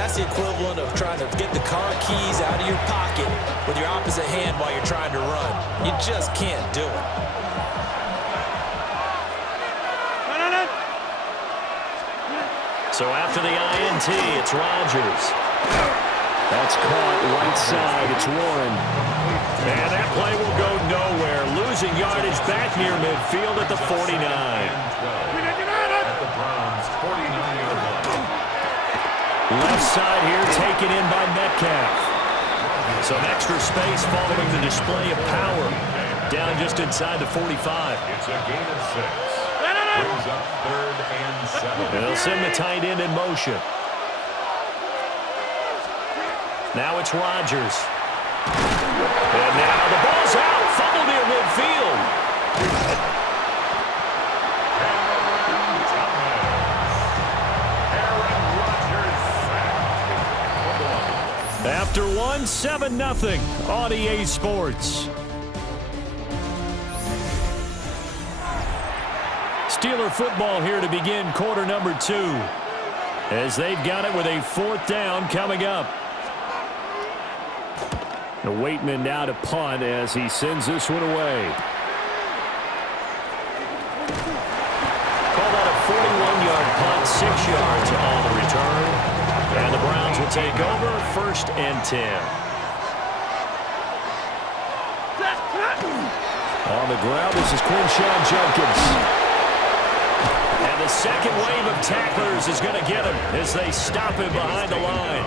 That's the equivalent of trying to get the car keys out of your pocket with your opposite hand while you're trying to run. You just can't do it. So after the INT, it's Rodgers. That's caught right side. It's Warren. And that play will go nowhere. Losing yardage back near midfield at the 49. Left side here taken in by Metcalf. Some extra space following the display of power. Down just inside the 45. It's a gain of 6. Brings up 3rd and 7. They'll send the tight end in motion. Now it's Rodgers. And now the ball's out. Fumble near midfield. After one, 7-0 on EA Sports. Steeler football here to begin quarter number 2. As they've got it with a 4th down coming up. The Waitman now to punt as he sends this one away. Call that a 41-yard punt, 6 yards on the return. And the Browns will take over 1st and 10. On the ground, this is Quinshawn Judkins. And the second wave of tacklers is going to get him as they stop him behind the line.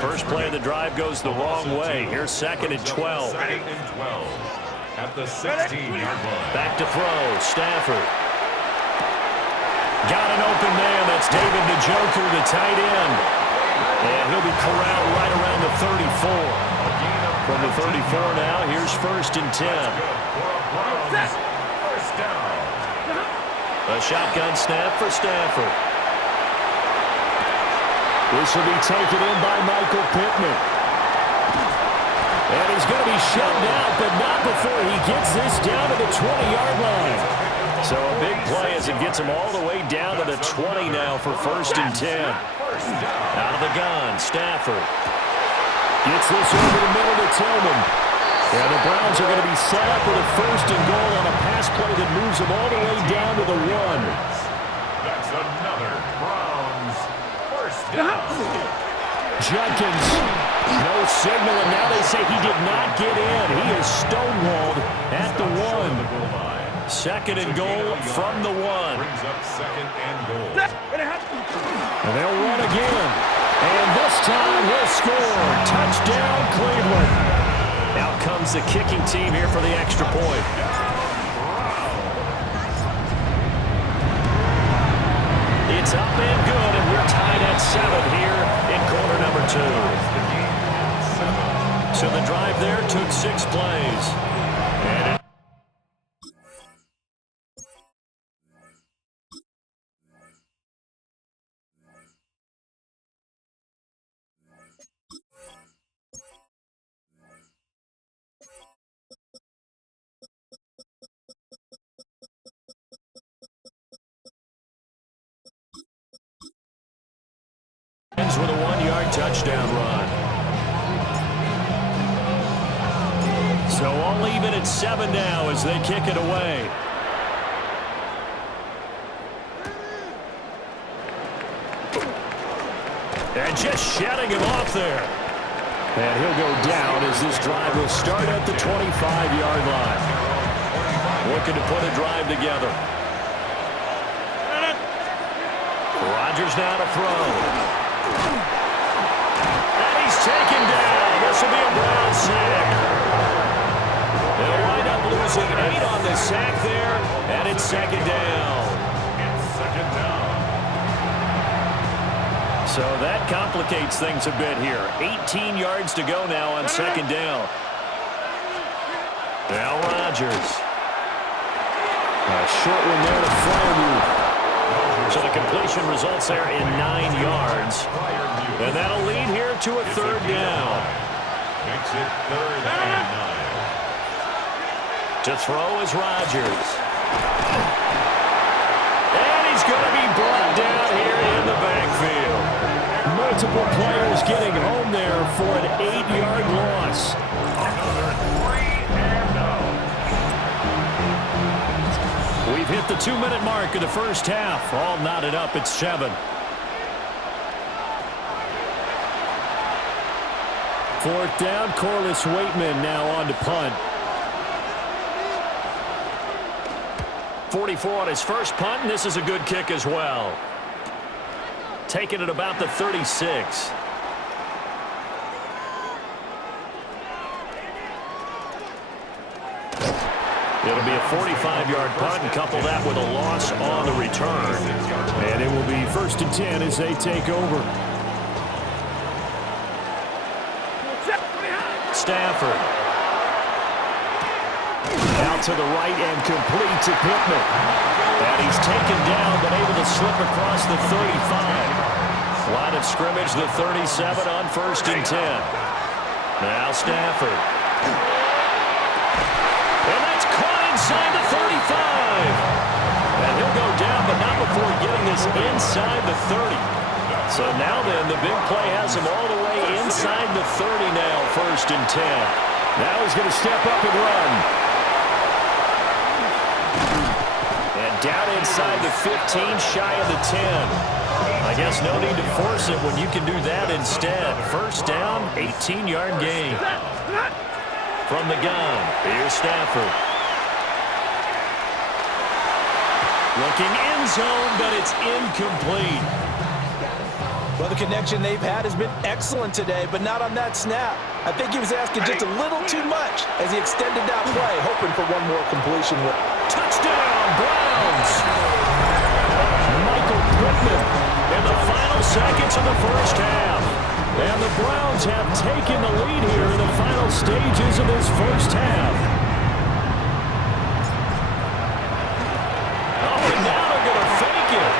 First play of the drive goes the wrong way. Here's 2nd and 12. 2nd and 12 at the 16-yard line. Back to throw. Stafford. Got an open man. That's David Njoku, the tight end. And he'll be corralled right around the 34. From the 34 now, here's 1st and 10. First down. A shotgun snap for Stafford. This will be taken in by Michael Pittman. And he's going to be shoved out, but not before he gets this down to the 20-yard line. So a big play as it gets him all the way down to the 20 now for 1st and 10. Out of the gun, Stafford. Gets this over the middle to Tillman. And the Browns are going to be set up with a 1st and goal on a pass play that moves them all the way down to the 1. That's another Browns first down. Judkins, no signal, and now they say he did not get in. He is stonewalled at the 1. 2nd and goal from the 1. Brings up 2nd and goal. And they'll run again. And this time he'll score. Touchdown, Cleveland. Out comes the kicking team here for the extra point. It's up and good, and we're tied at 7 here in quarter number 2. So the drive there took 6 plays. And with a 1-yard touchdown run. So all even at 7 now as they kick it away. And just shutting him off there. And he'll go down as this drive will start at the 25-yard line. Looking to put a drive together. Rodgers now to throw. And he's taken down. This will be a Brown sack. They'll wind up losing 8 on the sack there, and it's 2nd down. It's 2nd down. So that complicates things a bit here. 18 yards to go now on 2nd down. Now Rodgers. A short one there to Freiermuth. So the completion results there in 9 yards. And that'll lead here to a 3rd down. Makes it 3rd and 9. To throw is Rodgers. And he's going to be brought down here in the backfield. multiple players getting home there for an 8-yard loss. Another 3 and out. We've hit the 2-minute mark of the first half. All knotted up at 7. Fourth down, Corliss Waitman now on to punt. 44 on his first punt, and this is a good kick as well. Taking it about the 36. It'll be a 45-yard punt, and couple that with a loss on the return. And it will be 1st and 10 as they take over. Stafford. Out to the right and complete to Pittman. And he's taken down but able to slip across the 35. Line of scrimmage, the 37 on 1st and 10. Now Stafford. And that's caught inside the 35. And he'll go down, but not before getting this inside the 30. So now then, the big play has him all the way inside the 30 now, 1st and 10. Now he's going to step up and run. And down inside the 15, shy of the 10. I guess no need to force it when you can do that instead. 1st down, 18-yard gain. From the gun, here's Stafford. Looking end zone, but it's incomplete. Well, the connection they've had has been excellent today, but not on that snap. I think he was asking just a little too much as he extended that play, hoping for one more completion. Touchdown, Browns! Michael Pittman in the final seconds of the first half. And the Browns have taken the lead here in the final stages of this first half. Oh, and now they're going to fake it.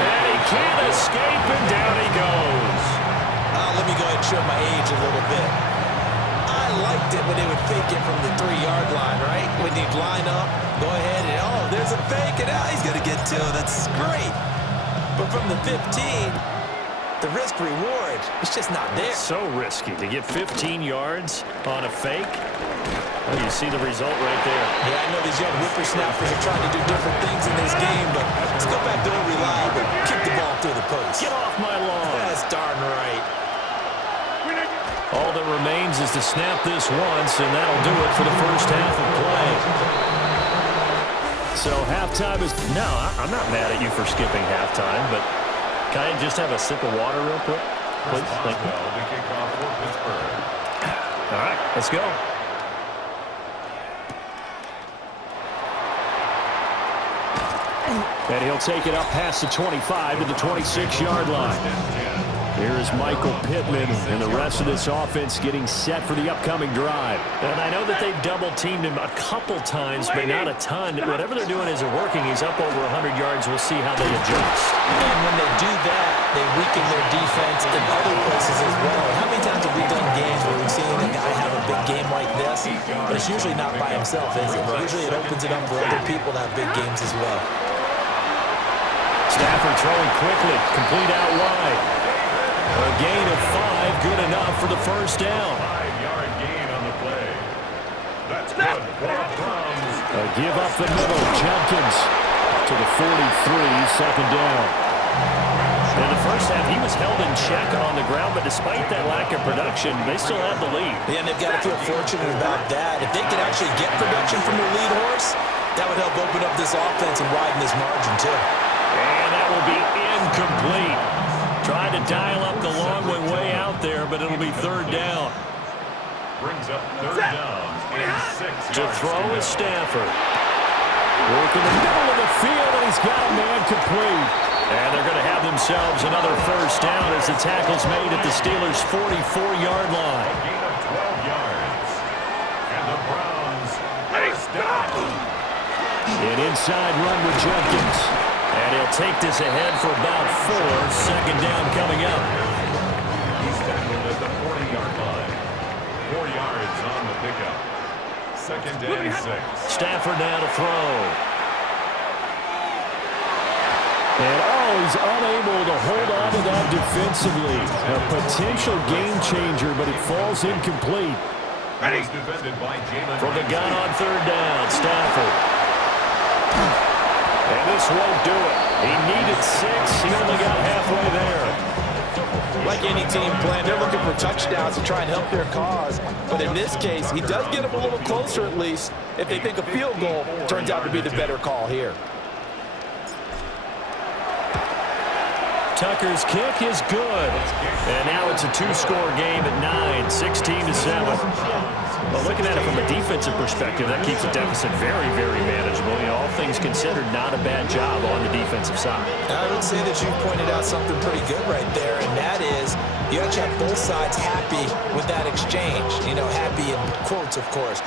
And he can't escape, and down he goes. Let me go ahead and show my age a little bit. I liked it when they would fake it from the 3-yard line, right? When you'd line up, go ahead and, oh, there's a fake, and now he's going to get 2. That's great. But from the 15, the risk-reward is just not there. So risky to get 15 yards on a fake. Well, you see the result right there. Yeah, I know these young whippersnappers are trying to do different things in this game, but let's go back to reliable. Kick the ball through the post. Get off my lawn. That's darn right. All that remains is to snap this once, and that'll do it for the first half of play. So halftime is... No, I'm not mad at you for skipping halftime, but can I just have a sip of water real quick? Please? Thank you. All right, let's go. And he'll take it up past the 25 to the 26-yard line. Here is Michael Pittman and the rest of this offense getting set for the upcoming drive. And I know that they've double-teamed him a couple times, but not a ton. Whatever they're doing isn't working. He's up over 100 yards. We'll see how they adjust. And when they do that, they weaken their defense in other places as well. How many times have we done games where we've seen a guy have a big game like this? But it's usually not by himself, is it? Usually it opens it up for other people to have big games as well. Stafford throwing quickly, complete out wide. A gain of 5, good enough for the first down. 5-yard gain on the play. That's good for the Browns. A give up the middle, Jenkins to the 43, 2nd down. In the first half, he was held in check on the ground, but despite that lack of production, they still have the lead. Yeah, and they've got to feel fortunate about that. If they could actually get production from their lead horse, that would help open up this offense and widen this margin, too. And that will be incomplete. Trying to dial up the long way out there, but it'll be 3rd down. Brings up 3rd down and 6 To throw is Stafford. Work in the middle of the field, and he's got a man complete. And they're going to have themselves another first down as the tackle's made at the Steelers' 44-yard line. A gain of 12 yards. And the Browns first down. An inside run with Jenkins. And he'll take this ahead for about 4. 2nd down coming up. He's tackled at the 40-yard line. 4 yards on the pickup. 2nd and 6. Stafford now to throw. And, oh, he is unable to hold on to that defensively. A potential game changer, but it falls incomplete. Ready. Defended by From the gun on third down, Stafford. And this won't do it. He needed 6. He only got halfway there. Like any team plan, they're looking for touchdowns to try and help their cause. But in this case, he does get them a little closer at least. If they think a field goal turns out to be the better call here. Tucker's kick is good. And now it's a 2-score game at 9, 16-7. Well, looking at it from a defensive perspective, that keeps the deficit very, very manageable. You know, all things considered, not a bad job on the defensive side. I would say that you pointed out something pretty good right there, and that is you actually have both sides happy with that exchange. You know, happy in quotes, of course.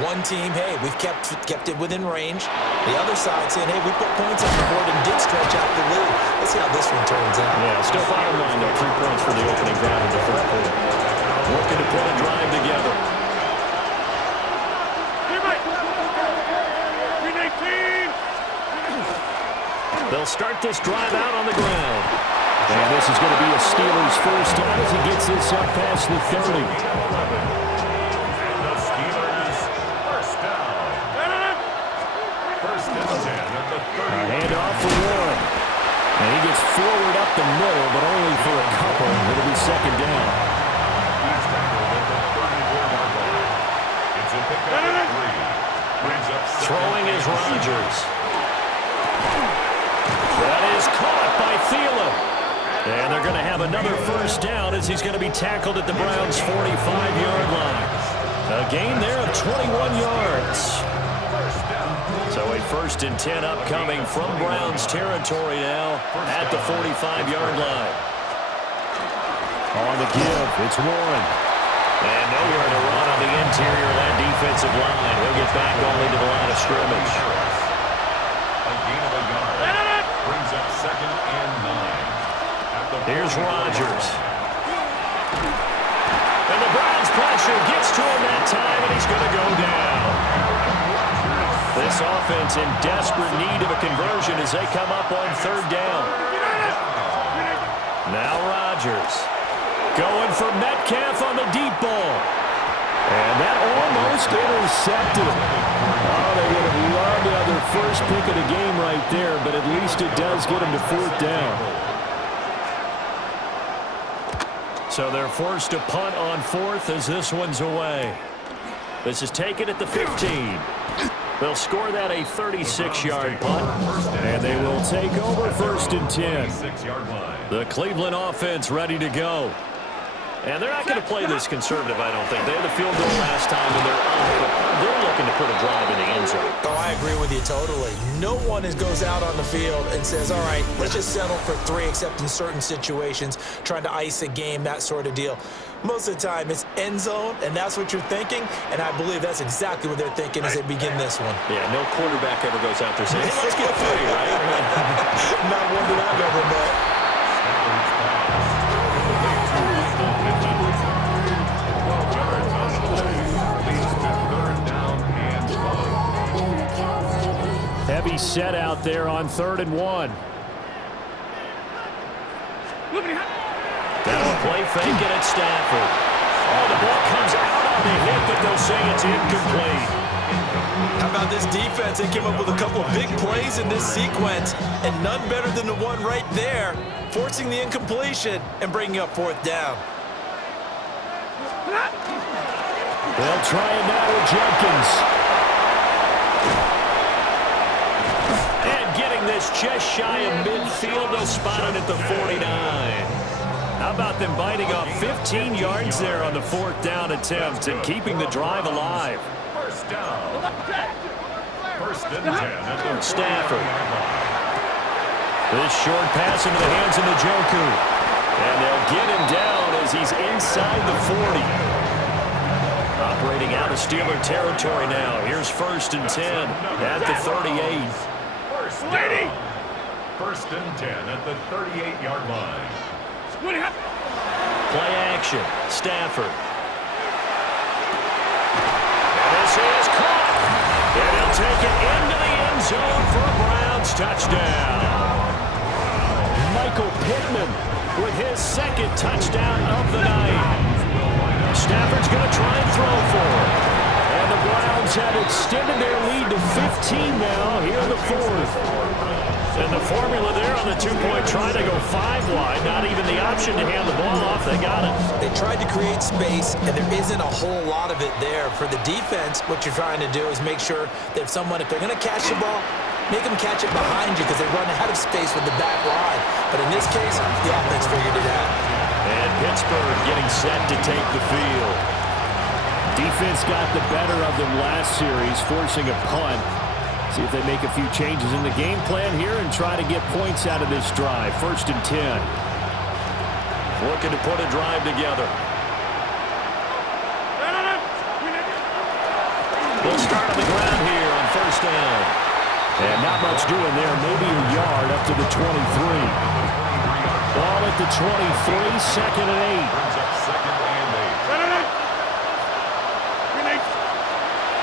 One team, hey, we've kept it within range. The other side saying, hey, we put points on the board and did stretch out the lead. Let's see how this one turns out. Yeah, still bottom line, though, 3 points for the opening drive of the third quarter. Working to put a drive together. They'll start this drive out on the ground. And this is going to be a Steelers first down as he gets this up past the 30. And the Steelers first down. First and 10 at the 30. A handoff for Warren. And he gets forward up the middle, but only for a couple. It'll be second down. He's tackled at the 34-yard line. It's a pickup of 3. Brings up Throwing is Rodgers. That is caught by Thielen. And they're going to have another first down as he's going to be tackled at the Browns' 45-yard line. A gain there of 21 yards. So a first and 10 upcoming from Browns territory now at the 45-yard line. On the give, it's Warren. And nowhere to run on the interior of that defensive line. He'll get back only to the line of scrimmage. a gain of a yard. Brings up second and 9. Here's Rodgers. And the Browns pressure gets to him that time, and he's going to go down. This offense in desperate need of a conversion as they come up on third down. Now Rodgers going for Metcalf on the deep ball. And that almost intercepted. Oh, they would have loved to have their first pick of the game right there, but at least it does get them to fourth down. So they're forced to punt on fourth as this one's away. This is taken at the 15. They'll score that a 36-yard punt, and they will take over first and 10. The Cleveland offense ready to go. And they're not going to play this conservative, I don't think. They had the field goal last time, and they're up, but they're looking to put a drive in the end zone. Oh, I agree with you totally. No one goes out on the field and says, all right, let's just settle for 3, except in certain situations, trying to ice a game, that sort of deal. Most of the time, it's end zone, and that's what you're thinking, and I believe that's exactly what they're thinking as they begin this one. Yeah, no quarterback ever goes out there saying, hey, let's get 3, right? Not one that I've ever met. Heavy set out there on 3rd and 1. Now a play fake it at Stafford. Oh, the ball comes out on the hit, but they'll say it's incomplete. How about this defense? They came up with a couple of big plays in this sequence, and none better than the one right there, forcing the incompletion and bringing up 4th down. They'll try it now with Jenkins. And getting this just shy of midfield, they'll spot it at the 49. How about them biting off 15 yards there on the 4th down attempt and keeping the drive alive? First down. First and 10 at the Stafford. This short pass into the hands of Njoku. And they'll get him down as he's inside the 40. Operating out of Steeler territory now. Here's 1st and 10 at the 38. First and 10 at the 38-yard line. Play action. Stafford. And this is caught. And he'll take it into the end zone for a Browns touchdown. Pittman with his second touchdown of the night. Stafford's going to try and throw for it. And the Browns have extended their lead to 15 now here in the fourth. And the formula there on the two-point try to go 5 wide. Not even the option to hand the ball off. They got it. They tried to create space, and there isn't a whole lot of it there. For the defense, what you're trying to do is make sure that if they're going to catch the ball, make them catch it behind you because they run out of space with the back line. But in this case, the offense figured it out. And Pittsburgh getting set to take the field. Defense got the better of them last series, forcing a punt. See if they make a few changes in the game plan here and try to get points out of this drive. 1st and 10. Looking to put a drive together. They'll start on the ground here on 1st down. And not much doing there. Maybe a yard up to the 23. Ball at the 23, 2nd and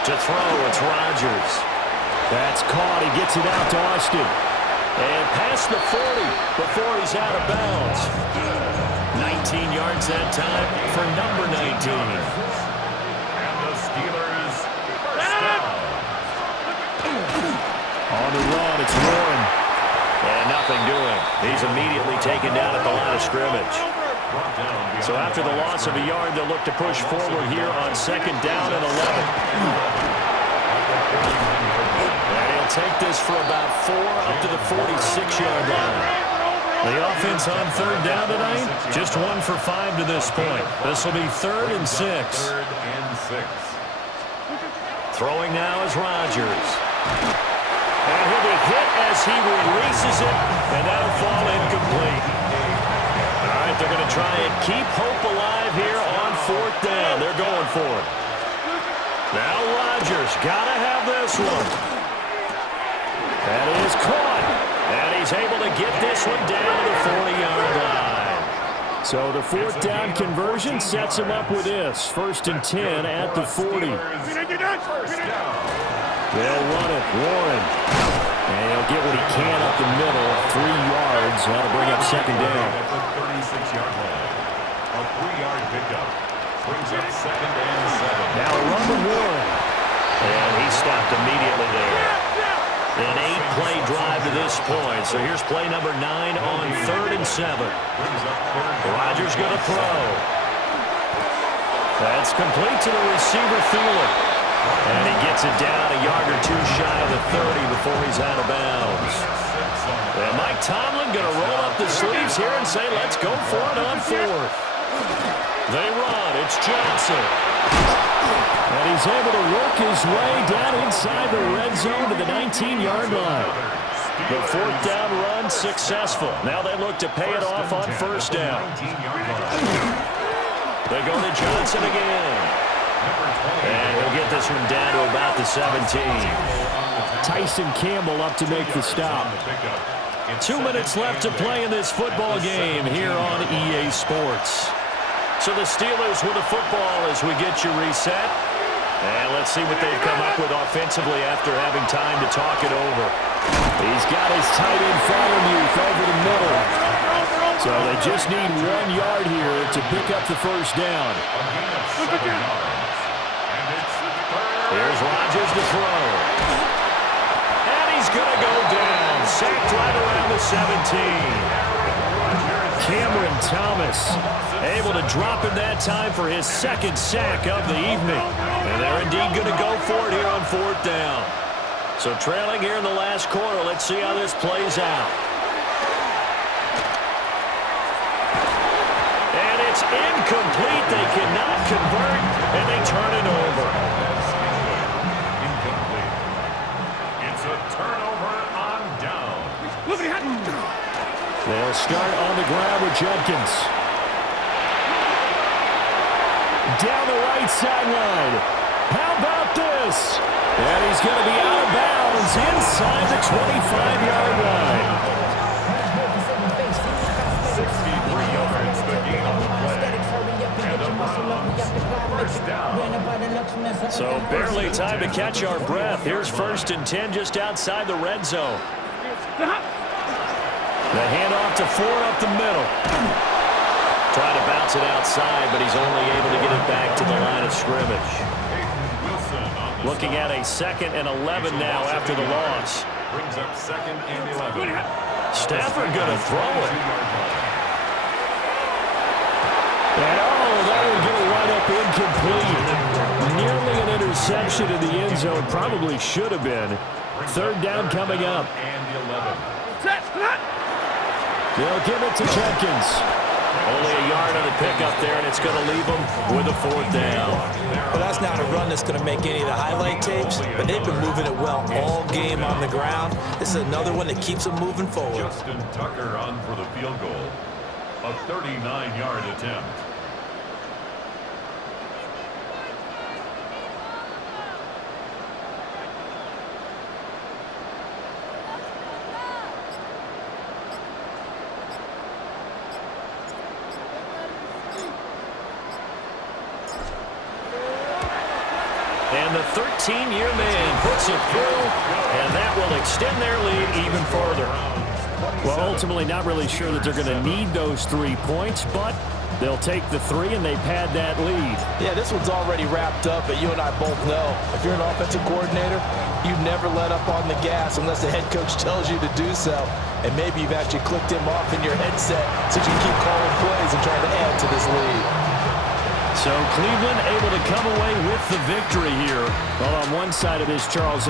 8. To throw, it's Rodgers. That's caught. He gets it out to Austin. And past the 40 before he's out of bounds. 19 yards that time for number 19. And the Steelers first down. On the run, it's Warren. And nothing doing. He's immediately taken down at the line of scrimmage. So after the loss of a yard, they'll look to push forward here on 2nd down and 11. Take this for about 4 up to the 46-yard line. The offense on 3rd down tonight, just 1 for 5 to this point. This will be 3rd and 6. Throwing now is Rodgers. And he'll be hit as he releases it, and that'll fall incomplete. All right, they're going to try and keep hope alive here on 4th down. They're going for it. Now Rodgers got to have this one. That is caught, and he's able to get this one down to the 40-yard line. So the 4th down conversion sets him up with this. 1st and 10 at the 40. They'll run it, Warren. And he'll get what he can up the middle, 3 yards. That'll bring up 2nd down. At the 36-yard line. A 3-yard pickup brings up 2nd and 7. Now a run with Warren. And he stopped immediately there. An 8-play drive to this point. So here's play number 9 on 3rd and 7. Rodgers going to throw. That's complete to the receiver, Thielen. And he gets it down a yard or 2 shy of the 30 before he's out of bounds. And Mike Tomlin going to roll up the sleeves here and say, let's go for it on 4th. They run. It's Johnson. And he's able to work his way down inside the red zone to the 19-yard line. The 4th down run successful. Now they look to pay it off on 1st down. They go to Johnson again. And he'll get this one down to about the 17. Tyson Campbell up to make the stop. 2 minutes left to play in this football game here on EA Sports. So the Steelers with the football as we get you reset. And let's see what they've come up with offensively after having time to talk it over. He's got his tight end Freiermuth over the middle. So they just need 1 yard here to pick up the 1st down. Here's Rodgers to throw. And he's going to go down. Sacked right around the 17. Cameron Thomas able to drop in that time for his 2nd sack of the evening. And they're indeed going to go for it here on 4th down. So trailing here in the last quarter, let's see how this plays out. And it's incomplete. They cannot convert, and they turn it over. Incomplete. It's a turnover on down. They'll start on the ground with Judkins. Down the right sideline. How about this? And he's going to be out of bounds inside the 25-yard line. 63 yards, the gain on the play. And the Browns first down. So barely time to catch our breath. Here's 1st and 10 just outside the red zone. The handoff to Ford up the middle. Trying to bounce it outside, but he's only able to get it back to the line of scrimmage. Looking at a 2nd and 11 now after the loss. Brings up 2nd and 11. Stafford going to throw it. And that would get it right up incomplete. Nearly an interception in the end zone. Probably should have been. 3rd down coming up. And 11. They'll give it to Jenkins. Only a yard on the pickup there, and it's going to leave them with a 4th down. Well, that's not a run that's going to make any of the highlight tapes, but they've been moving it well all game on the ground. This is another one that keeps them moving forward. Justin Tucker on for the field goal. A 39-yard attempt. And the 13-year man puts it through, and that will extend their lead even further. Well, ultimately not really sure that they're going to need those 3 points, but they'll take the 3 and they pad that lead. Yeah, this one's already wrapped up, but you and I both know if you're an offensive coordinator, you never let up on the gas unless the head coach tells you to do so. And maybe you've actually clicked him off in your headset so you can keep calling plays and trying to add to this lead. So Cleveland able to come away with the victory here. Well, on one side of this, Charles,